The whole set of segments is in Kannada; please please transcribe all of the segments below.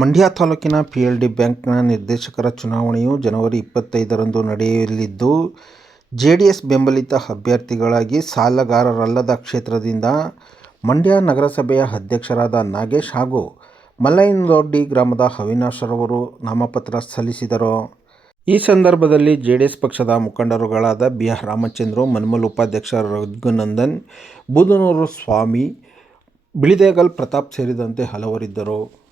ಮಂಡ್ಯ ತಾಲೂಕಿನ ಪಿಎಲ್ಡಿ ಬ್ಯಾಂಕ್ನ ನಿರ್ದೇಶಕರ ಚುನಾವಣೆಯು ಜನವರಿ ಇಪ್ಪತ್ತೈದರಂದು ನಡೆಯಲಿದ್ದು ಜೆ ಡಿ ಎಸ್ ಬೆಂಬಲಿತ ಅಭ್ಯರ್ಥಿಗಳಾಗಿ ಸಾಲಗಾರರಲ್ಲದ ಕ್ಷೇತ್ರದಿಂದ ಮಂಡ್ಯ ನಗರಸಭೆಯ ಅಧ್ಯಕ್ಷರಾದ ನಾಗೇಶ್ ಹಾಗೂ ಮಲ್ಲಯ್ಯನದೊಡ್ಡಿ ಗ್ರಾಮದ ಅವಿನಾಶ್ರವರು ನಾಮಪತ್ರ ಸಲ್ಲಿಸಿದರು. ಈ ಸಂದರ್ಭದಲ್ಲಿ ಜೆ ಡಿ ಎಸ್ ಪಕ್ಷದ ಮುಖಂಡರುಗಳಾದ ಬಿ ಆರ್ ರಾಮಚಂದ್ರು, ಮನ್ಮಲ್ ಉಪಾಧ್ಯಕ್ಷ ರಘುನಂದನ್, ಬೂದನೂರು ಸ್ವಾಮಿ, ಬಿಳಿದೇಗಲ್ ಪ್ರತಾಪ್ ಸೇರಿದಂತೆ ಹಲವರಿದ್ದರು.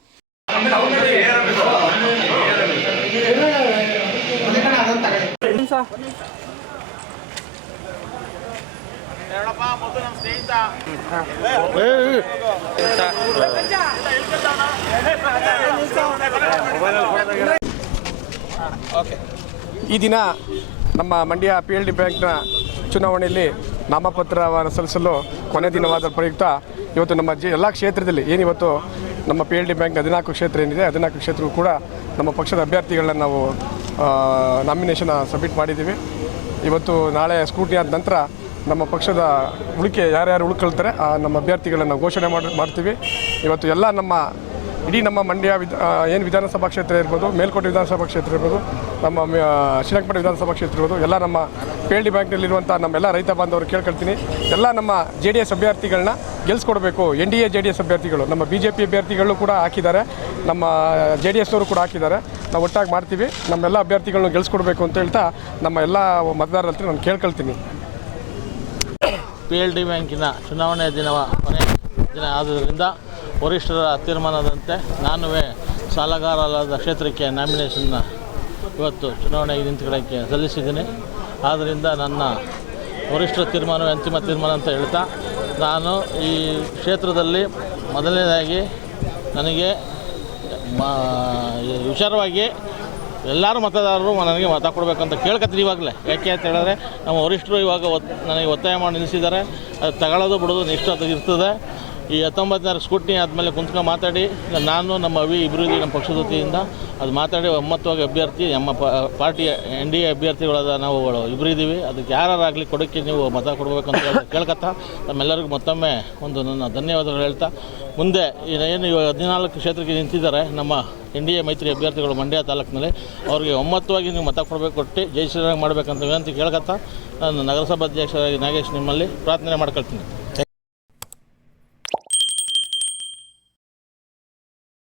ಈ ದಿನ ನಮ್ಮ ಮಂಡ್ಯ ಪಿ ಎಲ್ ಡಿ ಬ್ಯಾಂಕ್ನ ಚುನಾವಣೆಯಲ್ಲಿ ನಾಮಪತ್ರವನ್ನು ಸಲ್ಲಿಸಲು ಕೊನೆ ದಿನವಾದ ಪ್ರಯುಕ್ತ ಇವತ್ತು ನಮ್ಮ ಜಿ ಎಲ್ಲ ಕ್ಷೇತ್ರದಲ್ಲಿ ಏನಿವತ್ತು ನಮ್ಮ ಪಿ ಎಲ್ ಡಿ ಬ್ಯಾಂಕ್ ಹದಿನಾಲ್ಕು ಕ್ಷೇತ್ರ ಏನಿದೆ, ಹದಿನಾಲ್ಕು ಕ್ಷೇತ್ರಕ್ಕೂ ಕೂಡ ನಮ್ಮ ಪಕ್ಷದ ಅಭ್ಯರ್ಥಿಗಳನ್ನ ನಾವು ನಾಮಿನೇಷನ್ ಸಬ್ಮಿಟ್ ಮಾಡಿದ್ದೀವಿ. ಇವತ್ತು ನಾಳೆ ಸ್ಕ್ರೂಟಿನಿ ಆದ ನಂತರ ನಮ್ಮ ಪಕ್ಷದ ಉಳಿಕೆ ಯಾರ್ಯಾರು ಉಳ್ಕೊಳ್ತಾರೆ, ಆ ನಮ್ಮ ಅಭ್ಯರ್ಥಿಗಳನ್ನು ಘೋಷಣೆ ಮಾಡಿ ಮಾಡ್ತೀವಿ. ಇವತ್ತು ಎಲ್ಲ ನಮ್ಮ ಇಡೀ ನಮ್ಮ ಮಂಡ್ಯ ಏನು ವಿಧಾನಸಭಾ ಕ್ಷೇತ್ರ ಇರ್ಬೋದು, ಮೇಲ್ಕೋಟೆ ವಿಧಾನಸಭಾ ಕ್ಷೇತ್ರ ಇರ್ಬೋದು, ನಮ್ಮ ಶ್ರೀರಂಗಪಟ್ಟಣ ವಿಧಾನಸಭಾ ಕ್ಷೇತ್ರ ಇರ್ಬೋದು, ಎಲ್ಲ ನಮ್ಮ ಪಿ ಎಲ್ ಡಿ ಬ್ಯಾಂಕ್ನಲ್ಲಿರುವಂಥ ನಮ್ಮೆಲ್ಲ ರೈತ ಬಾಂಧವರು ಕೇಳ್ಕೊಳ್ತೀನಿ. ಎಲ್ಲ ನಮ್ಮ ಜೆ ಡಿ ಎಸ್ ಅಭ್ಯರ್ಥಿಗಳನ್ನ ಗೆಲ್ಸ್ಕೊಡ್ಬೇಕು, N D A, J D S ಅಭ್ಯರ್ಥಿಗಳು. ನಮ್ಮ ಬಿ ಜೆ ಪಿ ಅಭ್ಯರ್ಥಿಗಳು ಕೂಡ ಹಾಕಿದ್ದಾರೆ, ನಮ್ಮ ಜೆ ಡಿ ಎಸ್ನವರು ಕೂಡ ಹಾಕಿದ್ದಾರೆ. ನಾವು ಒಟ್ಟಾಗಿ ಮಾಡ್ತೀವಿ, ನಮ್ಮೆಲ್ಲ ಅಭ್ಯರ್ಥಿಗಳನ್ನ ಗೆಲ್ಸ್ಕೊಡ್ಬೇಕು ಅಂತ ಹೇಳ್ತಾ ನಮ್ಮ ಎಲ್ಲ ಮತದಾರರ ಹತ್ರ ನಾನು ಕೇಳ್ಕೊಳ್ತೀನಿ. ಪಿ ಎಲ್ ಡಿ ಬ್ಯಾಂಕಿನ ಚುನಾವಣೆ ದಿನವ ಕೊನೆ ದಿನ ಆದುದರಿಂದ ವರಿಷ್ಠರ ತೀರ್ಮಾನದಂತೆ ನಾನುವೇ ಸಾಲಗಾರರಾದ ಕ್ಷೇತ್ರಕ್ಕೆ ನಾಮಿನೇಷನ್ನ ಇವತ್ತು ಚುನಾವಣೆಗೆ ನಿಂತ್ಕೊಳ್ಳೋಕ್ಕೆ ಸಲ್ಲಿಸಿದ್ದೀನಿ. ಆದ್ದರಿಂದ ನನ್ನ ವರಿಷ್ಠರ ತೀರ್ಮಾನವೇ ಅಂತಿಮ ತೀರ್ಮಾನ ಅಂತ ಹೇಳ್ತಾ, ನಾನು ಈ ಕ್ಷೇತ್ರದಲ್ಲಿ ಮೊದಲನೇದಾಗಿ ನನಗೆ ವಿಚಾರವಾಗಿ ಎಲ್ಲರೂ ಮತದಾರರು ನನಗೆ ಮತ ಕೊಡಬೇಕಂತ ಕೇಳ್ಕತ್ತೀನಿ ಇವಾಗಲೇ. ಯಾಕೆ ಅಂತ ಹೇಳಿದ್ರೆ, ನಮ್ಮ ವರಿಷ್ಠರು ಇವಾಗ ಒತ್, ನನಗೆ ಒತ್ತಾಯ ಮಾಡಿ ನಿಲ್ಲಿಸಿದ್ದಾರೆ. ಅದು ತಗೊಳ್ಳೋದು ಬಿಡೋದು ನೆಕ್ಸ್ಟ್ ಅದು ಇರ್ತದೆ. ಈ ಹತ್ತೊಂಬತ್ತನೇ ಸ್ಕೂಟ್ನಿ ಆದಮೇಲೆ ಕುಂತ್ಕೊಂಡು ಮಾತಾಡಿ. ನಾನು, ನಮ್ಮ ಅವಿ ಇಬ್ಬರು ನಮ್ಮ ಪಕ್ಷದ ವತಿಯಿಂದ. ಅದು ಮಾತಾಡಿ ಒಮ್ಮತ್ತವಾಗಿ ಅಭ್ಯರ್ಥಿ, ನಮ್ಮ ಪಾರ್ಟಿಯ ಎನ್ ಡಿ ಎ ಅಭ್ಯರ್ಥಿಗಳಾದ ನಾವು ಇಬ್ಬರು ಇದ್ದೀವಿ. ಅದಕ್ಕೆ ಯಾರಾಗಲಿ ಕೊಡೋಕ್ಕೆ ನೀವು ಮತ ಹೇಳಿ, ಕೇಳ್ಕತ್ತಾ. ನಮ್ಮೆಲ್ಲರಿಗೂ ಮತ್ತೊಮ್ಮೆ ಒಂದು ನನ್ನ ಧನ್ಯವಾದಗಳು ಹೇಳ್ತಾ. ಮುಂದೆ ಏನು ಇವಾಗ ಹದಿನಾಲ್ಕು ಕ್ಷೇತ್ರಕ್ಕೆ ನಿಂತಿದ್ದಾರೆ ನಮ್ಮ ಎನ್ ಡಿ ಎ ಮೈತ್ರಿ ಅಭ್ಯರ್ಥಿಗಳು ಮಂಡ್ಯ ತಾಲೂಕಿನಲ್ಲಿ. ಅವರಿಗೆ ಒಮ್ಮತ್ತವಾಗಿ ನೀವು ಮತ ಕೊಡಬೇಕು, ಕೊಟ್ಟು ಜಯ ಶ್ರೀರಾಮ್ ಮಾಡಬೇಕಂತ ವಿನಂತಿ ಕೇಳ್ಕತ್ತಾ. ನಾನು ನಗರಸಭಾ ಅಧ್ಯಕ್ಷರಾಗಿ ನಾಗೇಶ್ ನಿಮ್ಮಲ್ಲಿ ಪ್ರಾರ್ಥನೆ ಮಾಡ್ಕೊಳ್ತೀನಿ.